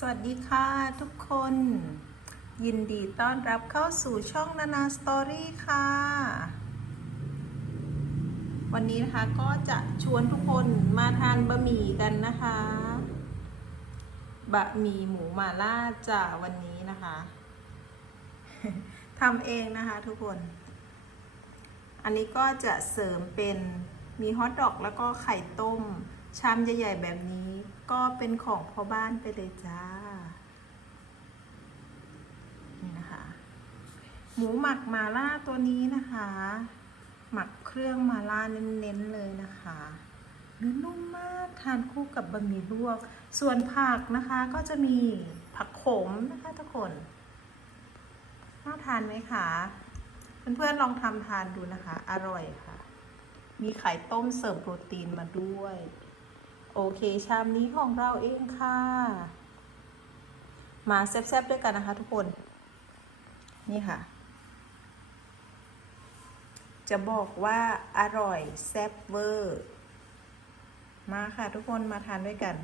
สวัสดีค่ะทุกคน ยินดีต้อนรับเข้าสู่ช่องนานาสตอรี่ค่ะ วันนี้นะคะก็จะชวนทุกคนมาทานบะหมี่กันนะคะ บะหมี่หมูมาล่าจ่าวันนี้นะคะทำเองนะคะทุกคน อันนี้ก็จะเสริมเป็นมีฮอทดอกแล้วก็ไข่ต้ม ชามใหญ่ๆแบบนี้ก็เป็นของพ่อบ้านไปเลยจ้า นี่นะคะ หมูหมักมาล่าตัวนี้นะคะ หมักเครื่องมาล่าเน้นๆเลยนะคะเนื้อนุ่มมากทานคู่กับบะหมี่ลวก ส่วนผักนะคะก็จะมีผักขมนะคะทุกคนน่าทานไหมคะเพื่อนๆลองทำทานดูนะคะ อร่อยค่ะ มีไข่ต้มเสริมโปรตีนมาด้วย โอเค ชามนี้ของเราเองค่ะ มาแซ่บๆด้วยกันนะคะทุกคน นี่ค่ะ จะบอกว่าอร่อยแซ่บเวอร์ มาค่ะทุกคนมาทานด้วยกัน